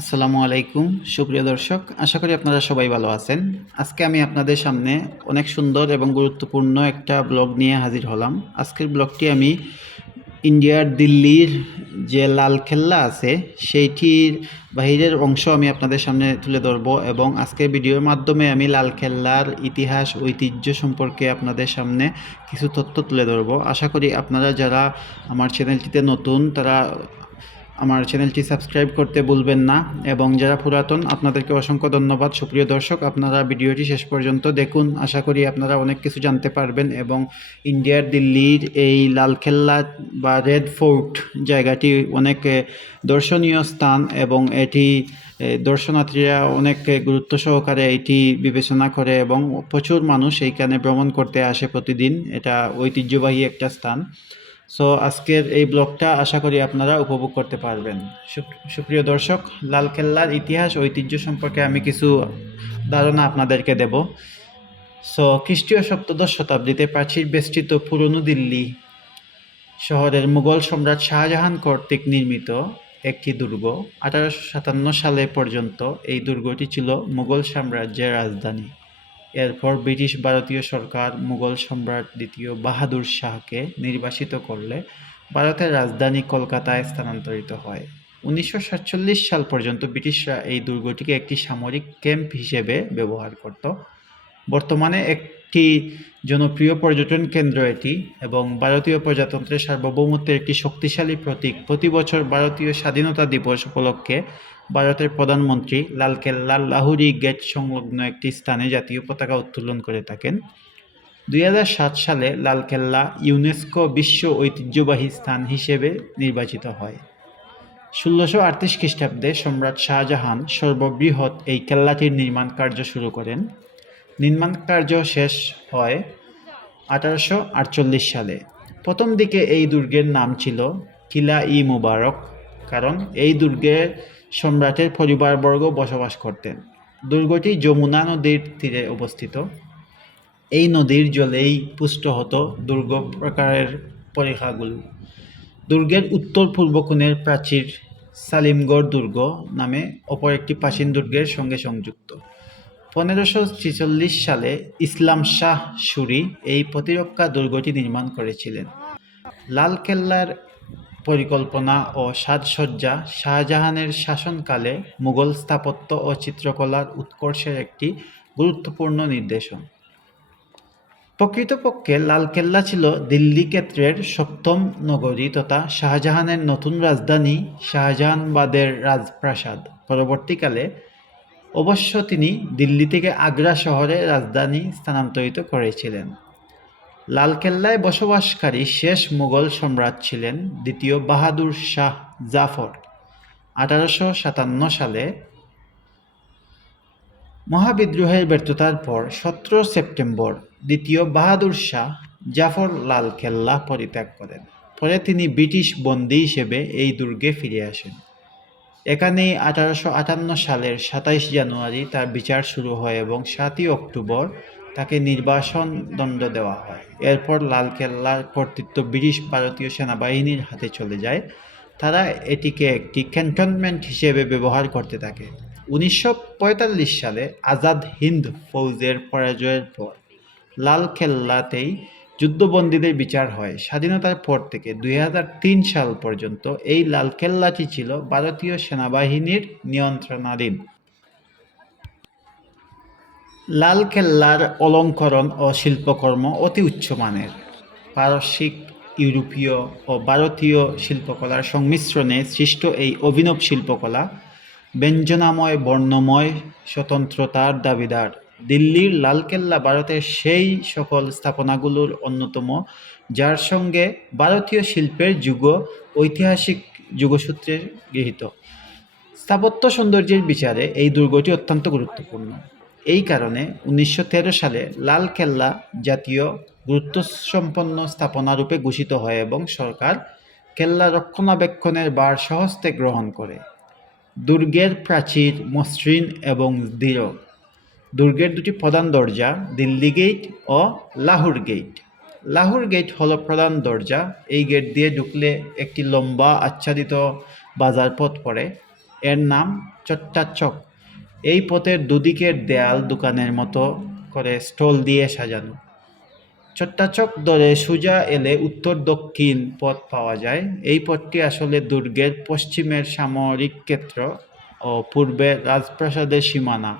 আসসালামু আলাইকুম। সুপ্রিয় দর্শক, আশা করি আপনারা সবাই ভালো আছেন। আজকে আমি আপনাদের সামনে অনেক সুন্দর এবং গুরুত্বপূর্ণ একটা ব্লগ নিয়ে হাজির হলাম। আজকের ব্লগটি আমি ইন্ডিয়ার দিল্লির যে লালকেল্লা আছে, সেইটির বাহিরের অংশ আমি আপনাদের সামনে তুলে ধরবো এবং আজকের ভিডিওর মাধ্যমে আমি লালকেল্লার ইতিহাস, ঐতিহ্য সম্পর্কে আপনাদের সামনে কিছু তথ্য তুলে ধরবো। আশা করি আপনারা যারা আমার চ্যানেলটিতে নতুন, তারা আমার চ্যানেলটি সাবস্ক্রাইব করতে ভুলবেন না এবং যারা পুরাতন, আপনাদেরকে অসংখ্য ধন্যবাদ। সুপ্রিয় দর্শক, আপনারা ভিডিওটি শেষ পর্যন্ত দেখুন। আশা করি আপনারা অনেক কিছু জানতে পারবেন এবং ইন্ডিয়ার দিল্লির এই লালকেল্লা বা রেড ফোর্ট জায়গাটি অনেক দর্শনীয় স্থান এবং এটি দর্শনার্থীরা অনেক গুরুত্ব সহকারে এটি বিবেচনা করে এবং প্রচুর মানুষ এইখানে ভ্রমণ করতে আসে প্রতিদিন। এটা ঐতিহ্যবাহী একটা স্থান। সো আজকের এই ব্লগটা আশা করি আপনারা উপভোগ করতে পারবেন। সুপ- সুপ্রিয় দর্শক, লালকেল্লার ইতিহাস, ঐতিহ্য সম্পর্কে আমি কিছু ধারণা আপনাদেরকে দেব। সো খ্রিস্টীয় সপ্তদশ শতাব্দীতে প্রাচীর বেষ্টিত পুরনো দিল্লি শহরের মুঘল সম্রাট শাহজাহান কর্তৃক নির্মিত একটি দুর্গ। আঠারোশো সাতান্ন সালে পর্যন্ত এই দুর্গটি ছিল মুঘল সাম্রাজ্যের রাজধানী। এরপর ব্রিটিশ ভারতীয় সরকার মুঘল সম্রাট দ্বিতীয় বাহাদুর শাহকে নির্বাসিত করলে ভারতের রাজধানী কলকাতায় স্থানান্তরিত হয়। উনিশশো সাতচল্লিশ সাল পর্যন্ত ব্রিটিশরা এই দুর্গটিকে একটি সামরিক ক্যাম্প হিসেবে ব্যবহার করত। বর্তমানে একটি জনপ্রিয় পর্যটন কেন্দ্র এটি এবং ভারতীয় প্রজাতন্ত্রের সার্বভৌমত্বের একটি শক্তিশালী প্রতীক। প্রতি বছর ভারতীয় স্বাধীনতা দিবস উপলক্ষে ভারতের প্রধানমন্ত্রী লালকেল্লা লাহুরি গেট সংলগ্ন একটি স্থানে জাতীয় পতাকা উত্তোলন করে থাকেন। দুই হাজার সাত সালে লালকেল্লা ইউনেস্কো বিশ্ব ঐতিহ্যবাহী স্থান হিসেবে নির্বাচিত হয়। ষোলোশো আটত্রিশ খ্রিস্টাব্দে সম্রাট শাহজাহান সর্ববৃহৎ এই কেল্লাটির নির্মাণ কার্য শুরু করেন। নির্মাণ কার্য শেষ হয় আঠারোশো আটচল্লিশ সালে। প্রথম দিকে এই দুর্গের নাম ছিল কিলা ই মুবারক, কারণ এই দুর্গে সম্রাটের পরিবারবর্গ বসবাস করতেন। দুর্গটি যমুনা নদীর তীরে অবস্থিত। এই নদীর জলেই পুষ্ট হতো দুর্গ প্রকারের পরীক্ষাগুলো দুর্গের উত্তর পূর্ব কোণের প্রাচীর সালিমগড় দুর্গ নামে অপর একটি প্রাচীন দুর্গের সঙ্গে সংযুক্ত। পনেরোশো ছেচল্লিশ সালে ইসলাম শাহ সুরি এই প্রতিরক্ষা দুর্গটি নির্মাণ করেছিলেন। লালকেল্লার পরিকল্পনা ও সাজসজ্জা শাহজাহানের শাসনকালে মুঘল স্থাপত্য ও চিত্রকলার উৎকর্ষের একটি গুরুত্বপূর্ণ নির্দেশন প্রকৃতপক্ষে লালকেল্লা ছিল দিল্লি ক্ষেত্রের সপ্তম নগরী তথা শাহজাহানের নতুন রাজধানী শাহজাহানবাদের রাজপ্রাসাদ। পরবর্তীকালে অবশ্য তিনি দিল্লি থেকে আগ্রা শহরে রাজধানী স্থানান্তরিত করেছিলেন। লালকেল্লায় বসবাসকারী শেষ মুঘল সম্রাট ছিলেন দ্বিতীয় বাহাদুর শাহ জাফর। আঠারোশো সাতান্ন সালে মহাবিদ্রোহের ব্যর্থতার পর সতেরো সেপ্টেম্বর দ্বিতীয় বাহাদুর শাহ জাফর লালকেল্লা পরিত্যাগ করেন। পরে তিনি ব্রিটিশ বন্দী হিসেবে এই দুর্গে ফিরে আসেন। এখানেই আঠারোশো আটান্ন সালের সাতাইশ জানুয়ারি তার বিচার শুরু হয় এবং সাতই অক্টোবর তাকে নির্বাসন দণ্ড দেওয়া হয়। এরপর লালকেল্লার কর্তৃত্ব ব্রিটিশ ভারতীয় সেনাবাহিনীর হাতে চলে যায়। তারা এটিকে একটি ক্যান্টনমেন্ট হিসেবে ব্যবহার করতে থাকে। উনিশশো পঁয়তাল্লিশ সালে আজাদ হিন্দ ফৌজের পরাজয়ের পর লালকেল্লাতেই যুদ্ধবন্দীদের বিচার হয়। স্বাধীনতার পর থেকে দুই হাজার তিন সাল পর্যন্ত এই লালকেল্লাটি ছিল ভারতীয় সেনাবাহিনীর নিয়ন্ত্রণাধীন। লালকেল্লার অলঙ্করণ ও শিল্পকর্ম অতি উচ্চমানের পারস্যিক ইউরোপীয় ও ভারতীয় শিল্পকলার সংমিশ্রণে সৃষ্ট এই অভিনব শিল্পকলা ব্যঞ্জনাময়, বর্ণময়, স্বতন্ত্রতার দাবিদার। দিল্লির লালকেল্লা ভারতের সেই সকল স্থাপনাগুলোর অন্যতম, যার সঙ্গে ভারতীয় শিল্পের যুগ ঐতিহাসিক যুগসূত্রে গৃহীত। স্থাপত্য সৌন্দর্যের বিচারে এই দুর্গটি অত্যন্ত গুরুত্বপূর্ণ। এই কারণে উনিশশো তেরো সালে লাল কেল্লা জাতীয় গুরুত্বসম্পন্ন স্থাপনারূপে ঘোষিত হয় এবং সরকার কেল্লা রক্ষণাবেক্ষণের বার সহস্তে গ্রহণ করে। দুর্গের প্রাচীর মসৃণ এবং দৃঢ়। দুর্গের দুটি প্রধান দরজা দিল্লি গেট ও লাহোর গেট। লাহোর গেট হল প্রধান দরজা। এই গেট দিয়ে ঢুকলে একটি লম্বা আচ্ছাদিত বাজার পথ পড়ে। এর নাম চট্টাচক। এই পথের দুদিকের দেয়াল দোকানের মতো করে স্টল দিয়ে সাজানো। চট্টাচক ধরে সোজা এলে উত্তর দক্ষিণ পথ পাওয়া যায়। এই পথটি আসলে দুর্গের পশ্চিমের সামরিক ক্ষেত্র ও পূর্বের রাজপ্রাসাদের সীমানা।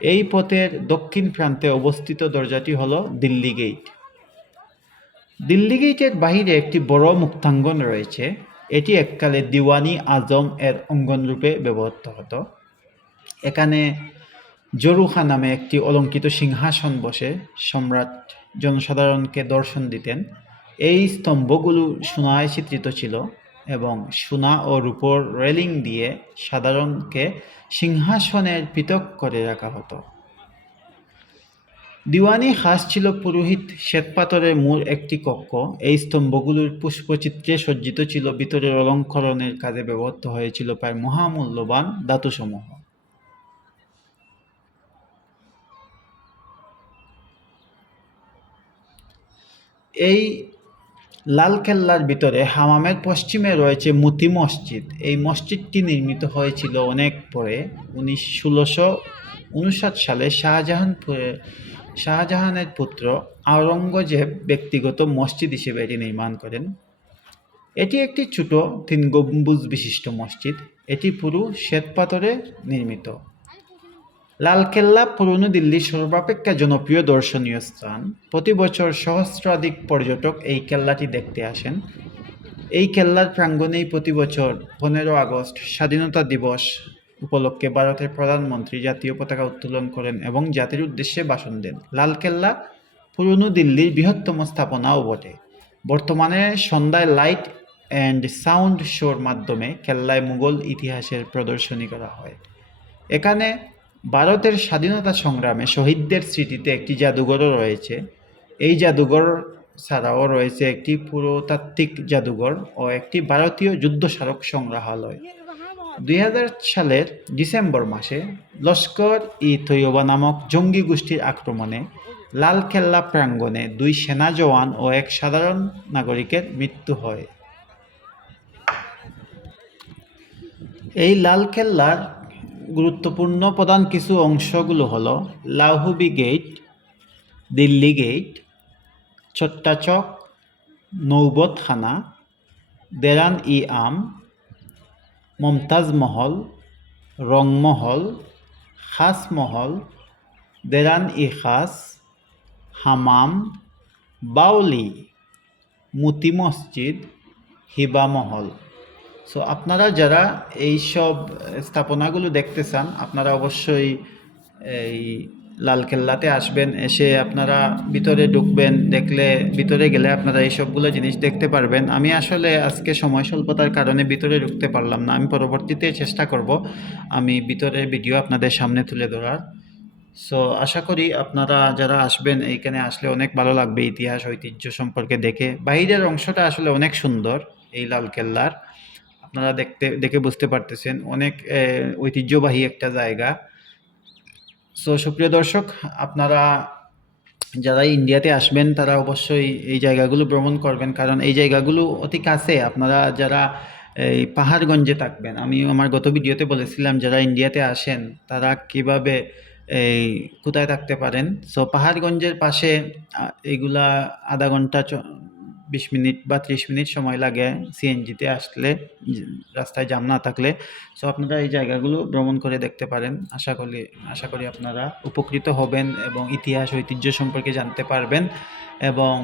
এই পথের দক্ষিণ প্রান্তে অবস্থিত দরজাটি হল দিল্লি গেট। দিল্লি গেটের বাহিরে একটি বড় মুক্তাঙ্গন রয়েছে। এটি এককালে দিওয়ানি আজম এর অঙ্গনরূপে ব্যবহৃত হতো। এখানে জরুখা নামে একটি অলঙ্কিত সিংহাসন বসে সম্রাট জনসাধারণকে দর্শন দিতেন। এই স্তম্ভগুলো সোনায় চিত্রিত ছিল এবং সোনা ও রূপোর রেলিং দিয়ে সাধারণকে সিংহাসনের পৃথক করে রাখা হতো। দিওয়ানি খাস ছিল পুরোহিত শ্বেতপাথরের মূল একটি কক্ষ। এই স্তম্ভগুলোর পুষ্পচিত্রে সজ্জিত ছিল ভিতরের অলঙ্করণের কাজে ব্যবহৃত হয়েছিল প্রায় মহামূল্যবান ধাতুসমূহ। এই লালকেল্লার ভিতরে হামামের পশ্চিমে রয়েছে মতি মসজিদ। এই মসজিদটি নির্মিত হয়েছিল অনেক পরে, উনিশ ষোলোশো উনষাট সালে শাহজাহানপুরে শাহজাহানের পুত্র আওরঙ্গজেব ব্যক্তিগত মসজিদ হিসেবে এটি নির্মাণ করেন। এটি একটি ছোট তিন গম্বুজ বিশিষ্ট মসজিদ। এটি পুরো শ্বেতপাথরে নির্মিত। লালকেল্লা পুরনো দিল্লির সর্বাপেক্ষা জনপ্রিয় দর্শনীয় স্থান। প্রতি বছর সহস্রাধিক পর্যটক এই কেল্লাটি দেখতে আসেন। এই কেল্লার প্রাঙ্গণেই প্রতি বছর পনেরো আগস্ট স্বাধীনতা দিবস উপলক্ষে ভারতের প্রধানমন্ত্রী জাতীয় পতাকা উত্তোলন করেন এবং জাতির উদ্দেশ্যে ভাষণ দেন। লালকেল্লা পুরনো দিল্লির বৃহত্তম স্থাপনাও বটে। বর্তমানে সন্ধ্যায় লাইট অ্যান্ড সাউন্ড শোর মাধ্যমে কেল্লায় মুঘল ইতিহাসের প্রদর্শনী করা হয়। এখানে ভারতের স্বাধীনতা সংগ্রামে শহীদদের স্মৃতিতে একটি জাদুঘরও রয়েছে। এই জাদুঘর ছাড়াও রয়েছে একটি পুরাতাত্ত্বিক জাদুঘর ও একটি ভারতীয় যুদ্ধ স্মারক সংগ্রহালয়। দুই হাজার সালের ডিসেম্বর মাসে লস্কর ই তৈয়বা নামক জঙ্গি গোষ্ঠীর আক্রমণে লালকেল্লা প্রাঙ্গণে দুই সেনা জওয়ান ও এক সাধারণ নাগরিকের মৃত্যু হয়। এই লালকেল্লার গুরুত্বপূর্ণ প্রধান কিছু অংশগুলো হলো লাহুবি গেট, দিল্লি গেট, চট্টাচক, নৌবতখানা, দেরান ই আম মমতাজ মহল রংমহল খাস মহল দেরান ই খাস, হামাম, বাউলি, মুতি মসজিদ, হিবা মহল। সো আপনারা যারা এই সব স্থাপনাগুলো দেখতে চান, আপনারা অবশ্যই এই লালকেল্লাতে আসবেন, এসে আপনারা ভিতরে ঢুকবেন, দেখলে, ভিতরে গেলে আপনারা এই সবগুলো জিনিস দেখতে পারবেন। আমি আসলে আজকে সময় স্বল্পতার কারণে ভিতরে ঢুকতে পারলাম না। আমি পরবর্তীতে চেষ্টা করব আমি ভিতরে ভিডিও আপনাদের সামনে তুলে ধরার। সো আশা করি আপনারা যারা আসবেন, এইখানে আসলে অনেক ভালো লাগবে ইতিহাস, ঐতিহ্য সম্পর্কে দেখে। বাইরের অংশটা আসলে অনেক সুন্দর, এই লালকেল্লার। আপনারা দেখতে, দেখে বুঝতে পারতেছেন, অনেক ঐতিহ্যবাহী একটা জায়গা। সো সুপ্রিয় দর্শক, আপনারা যারা ইন্ডিয়াতে আসবেন, তারা অবশ্যই এই জায়গাগুলো ভ্রমণ করবেন। কারণ এই জায়গাগুলো অতি কাছে। আপনারা যারা এই পাহাড়গঞ্জে থাকবেন, আমি আমার গত ভিডিওতে বলেছিলাম, যারা ইন্ডিয়াতে আসেন, তারা কীভাবে এই কোথায় থাকতে পারেন? সো পাহাড়গঞ্জের পাশে এগুলা আধা ঘণ্টা বিশ মিনিট বা ত্রিশ মিনিট সময় লাগে সিএনজিতে আসলে রাস্তায় জাম না থাকলে। সো আপনারা এই জায়গাগুলো ভ্রমণ করে দেখতে পারেন। আশা করি আশা করি আপনারা উপকৃত হবেন এবং ইতিহাস, ঐতিহ্য সম্পর্কে জানতে পারবেন। এবং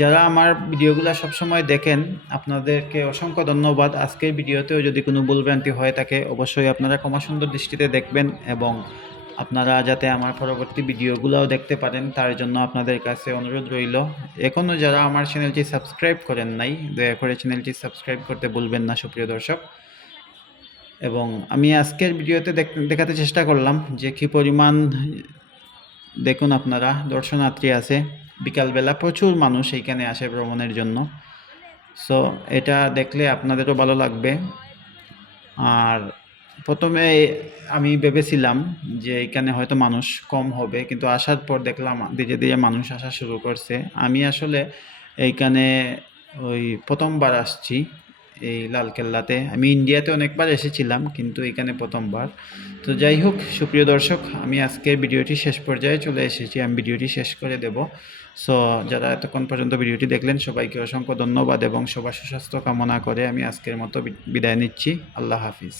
যারা আমার ভিডিওগুলো সবসময় দেখেন, আপনাদেরকে অসংখ্য ধন্যবাদ। আজকের ভিডিওতেও যদি কোনো ভুলভ্রান্তি হয়ে থাকে, অবশ্যই আপনারা ক্ষমা সুন্দর দৃষ্টিতে দেখবেন এবং আপনারা যাতে আমার পরবর্তী ভিডিওগুলোও দেখতে পারেন, তার জন্য আপনাদের কাছে অনুরোধ রইল। এখনও যারা আমার চ্যানেলটি সাবস্ক্রাইব করেন নাই, দয়া করে চ্যানেলটি সাবস্ক্রাইব করতে ভুলবেন না, সুপ্রিয় দর্শক। এবং আমি আজকের ভিডিওতে দেখাতে চেষ্টা করলাম যে কী পরিমাণ দেখুন আপনারা, দর্শনার্থী আছে। বিকালবেলা প্রচুর মানুষ এইখানে আসে ভ্রমণের জন্য। সো এটা দেখলে আপনাদেরও ভালো লাগবে। আর প্রথমে আমি ভেবেছিলাম যে এখানে হয়তো মানুষ কম হবে, কিন্তু আসার পর দেখলাম ধীরে ধীরে মানুষ আসা শুরু করছে। আমি আসলে এইখানে ওই প্রথমবার আসছি এই লালকেল্লাতে। আমি ইন্ডিয়াতে অনেকবার এসেছিলাম, কিন্তু এখানে প্রথমবার। তো যাই হোক, সুপ্রিয় দর্শক, আমি আজকের ভিডিওটি শেষ পর্যায়ে চলে এসেছি। আমি ভিডিওটি শেষ করে দেব। সো, যারা এতক্ষণ পর্যন্ত ভিডিওটি দেখলেন, সবাইকে অসংখ্য ধন্যবাদ এবং সবার সুস্বাস্থ্য কামনা করে আমি আজকের মতো বিদায় নিচ্ছি। আল্লাহ হাফিজ।